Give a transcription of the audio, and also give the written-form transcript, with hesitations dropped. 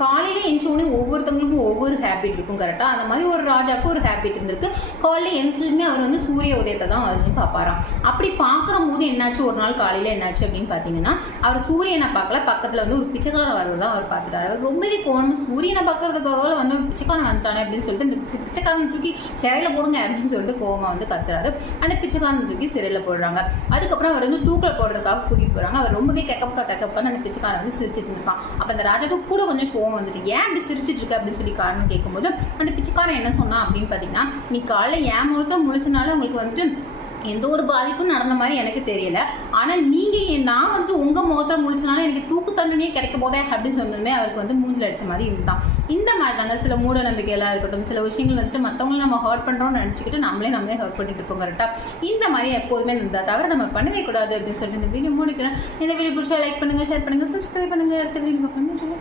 காலையில எந்திரிச்சோடனே ஒவ்வொருத்தவங்களுக்கும் ஒவ்வொரு ஹேபிட் இருக்கும் கரெக்டாக. அந்த மாதிரி ஒரு ராஜாவுக்கு ஒரு ஹேபிட் இருந்திருக்கு. காலையில எந்திரிச்சுமே அவர் வந்து சூரிய உதயத்தை தான் வந்து பார்ப்பாராம். அப்படி பார்க்குற போது என்னாச்சு, ஒரு நாள் காலையில் என்னாச்சு அப்படின்னு பார்த்தீங்கன்னா, அவர் சூரியனை பார்க்கல, பக்கத்தில் வந்து ஒரு பிச்சைக்காரன் வருவது தான் அவர் பார்த்துட்டாரு. அவர் ரொம்பவே கோவம், சூரியனை பார்க்கறதுக்காக வந்து ஒரு பிச்சைக்காரன் வந்துட்டானே அப்படின்னு சொல்லிட்டு இந்த பிச்சைக்காரன் தூக்கி சிறையில் போடுங்க அப்படின்னு சொல்லிட்டு கோவமாக வந்து கத்துறாரு. அந்த பிச்சைக்காரன் தூக்கி சிறையில் போடுறாங்க. அதுக்கப்புறம் அவர் வந்து தூக்கில் போடுறதுக்காக கூட்டிட்டு போறாங்க. அவர் ரொம்பவே கெக்கப்பான்னு அந்த பிச்சைக்காரன் வந்து சிரிச்சிட்டு இருக்கான். அப்போ அந்த ராஜாவுக்கு கூட கொஞ்சம் கோவம் வந்துச்சு. ஏன் அப்படி சிரிச்சிட்டு இருக்க அப்படின்னு சொல்லி காரணம் கேட்கும்போது அந்த பிச்சைக்காரன் என்ன சொன்னா அப்படின்னு பார்த்தீங்கன்னா, நீ காலைல ஏன் முழுக்க முழிச்சனால உங்களுக்கு வந்துட்டு எந்த ஒரு பாதிப்பும் நடந்த மாதிரி எனக்கு தெரியல. ஆனால் நீங்கள் நான் வந்து உங்கள் முகத்தில் முடிச்சனால எனக்கு தூக்கு தண்டனையே கிடைக்க போதே அப்படின்னு சொன்னதுமே அவருக்கு வந்து மூஞ்சில் அடிச்ச மாதிரி இருந்தான். இந்த மாதிரி தாங்க சில மூட நம்பிக்கையெல்லாம் இருக்கட்டும், சில விஷயங்கள் வந்துட்டு மற்றவங்களை நம்ம ஹர்ட் பண்ணுறோம்னு நினச்சிக்கிட்டு நம்மளே ஹர்ட் பண்ணிட்டு இருப்போம் கரெக்டாக. இந்த மாதிரி எப்போதுமே இந்த தவிர நம்ம பண்ணவே கூடாது அப்படின்னு சொல்லிட்டு இந்த வீடியோ முடிக்கிறேன். இந்த வீடியோ பிடிச்சா லைக் பண்ணுங்கள், ஷேர் பண்ணுங்கள், சப்ஸ்கிரைப் பண்ணுங்கள். அடுத்த வீடியோ பண்ணுங்க.